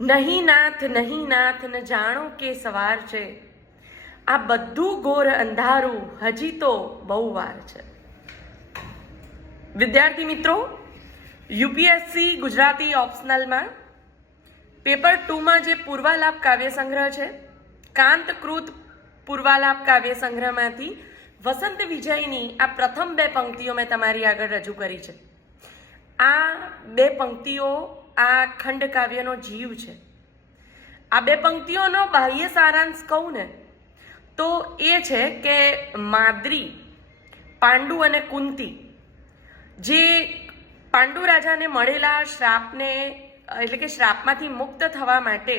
નહીં નાથ ન જાણો કે સવાર છે, આ બધું ઘોર અંધારું હજી તો બહુ વાર છે. વિદ્યાર્થી મિત્રો, યુપીએસસી ગુજરાતી ઓપ્શનલમાં પેપર 2માં જે પૂર્વાલાપ કાવ્ય સંગ્રહ છે, કાંતકૃત પૂર્વાલાપ કાવ્ય સંગ્રહમાંથી વસંત વિજયની આ પ્રથમ બે પંક્તિઓ મેં તમારી આગળ રજૂ કરી છે. આ બે પંક્તિઓ આ ખંડ કાવ્યનો જીવ છે. આ બે પંક્તિઓનો બાહ્ય સારાંશ કહું ને તો એ છે કે માદ્રી, પાંડુ અને કુંતી જે પાંડુ રાજાને મળેલા શ્રાપને એટલે કે શ્રાપમાંથી મુક્ત થવા માટે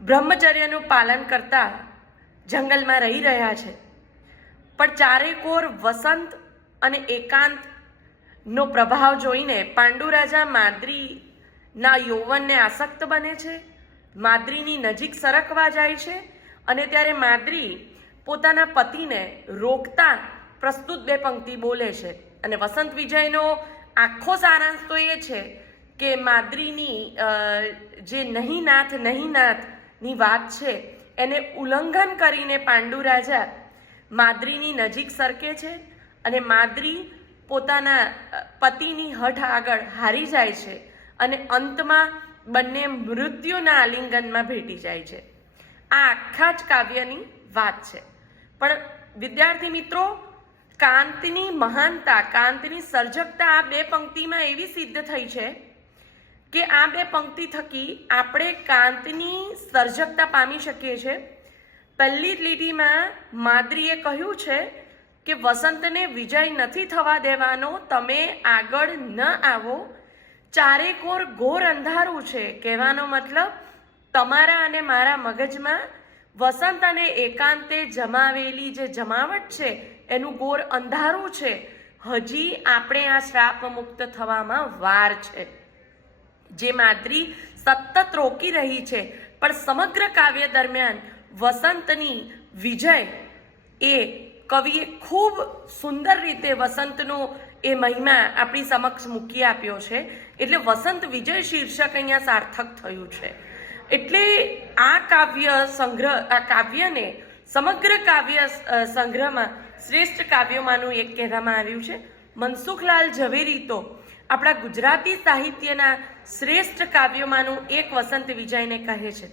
બ્રહ્મચર્યનું પાલન કરતા જંગલમાં રહી રહ્યા છે, પણ ચારેકોર વસંત અને એકાંતનો પ્રભાવ જોઈને પાંડુ રાજા માદ્રીના યૌવનને આસક્ત બને છે, માદ્રીની નજીક સરકવા જાય છે અને ત્યારે માદ્રી પોતાના પતિને રોકતા પ્રસ્તુત બે પંક્તિ બોલે છે. અને વસંત વિજયનો આખો સારાંશ તો એ છે કે માદ્રીની જે નહીં નાથની વાત છે એને ઉલ્લંઘન કરીને પાંડુ રાજા માદ્રીની નજીક સરકે છે અને માદ્રી પોતાના પતિની હઠ આગળ હારી જાય છે અને અંતમાં બંને મૃત્યુના આલિંગનમાં ભેટી જાય છે. આ આખા જ કાવ્યની વાત છે. પણ વિદ્યાર્થી મિત્રો, કાંતની મહાનતા, કાંતની સર્જકતા આ બે પંક્તિમાં એવી સિદ્ધ થઈ છે કે આ બે પંક્તિ થકી આપણે કાંતની સર્જકતા પામી શકીએ છીએ. પહેલી લીટીમાં માદ્રીએ કહ્યું છે કે વસંતને વિજય નથી થવા દેવાનો, તમે આગળ ન આવો, ચારેકોર ઘોર અંધારું છે. કહેવાનો મતલબ તમારા અને મારા મગજમાં વસંત અને એકાંતે જમાવેલી જે જમાવટ છે એનું ઘોર અંધારું છે. હજી આપણે આ શ્રાપ મુક્ત થવામાં વાર છે. જે માદ્રી સતત રોકી રહી છે, પણ સમગ્ર કાવ્ય દરમિયાન વસંતની વિજય એ કવિએ ખૂબ સુંદર રીતે વસંતનો એ મહિમા આપણી સમક્ષ મૂકી આપ્યો છે. એટલે વસંત વિજય શીર્ષક અહીંયા સાર્થક થયું છે. એટલે આ કાવ્યને સમગ્ર કાવ્ય સંગ્રહમાં શ્રેષ્ઠ કાવ્યોમાંનું એક કહેવામાં આવ્યું છે. મનસુખલાલ ઝવેરી તો આપણા ગુજરાતી સાહિત્યના શ્રેષ્ઠ કાવ્યોમાંનું એક વસંત વિજયને કહે છે.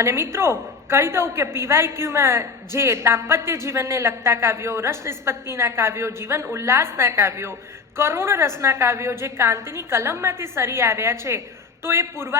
અને મિત્રો, કહી દઉં કે પીવાયક્યુમાં જે દાંપત્ય જીવનને લગતા કાવ્યો, રસ નિષ્પત્તિના કાવ્યો, જીવન ઉલ્લાસના કાવ્યો, કરુણ રસના કાવ્યો જે કાંતની કલમમાંથી સરી આવ્યા છે, તો એ પૂર્વા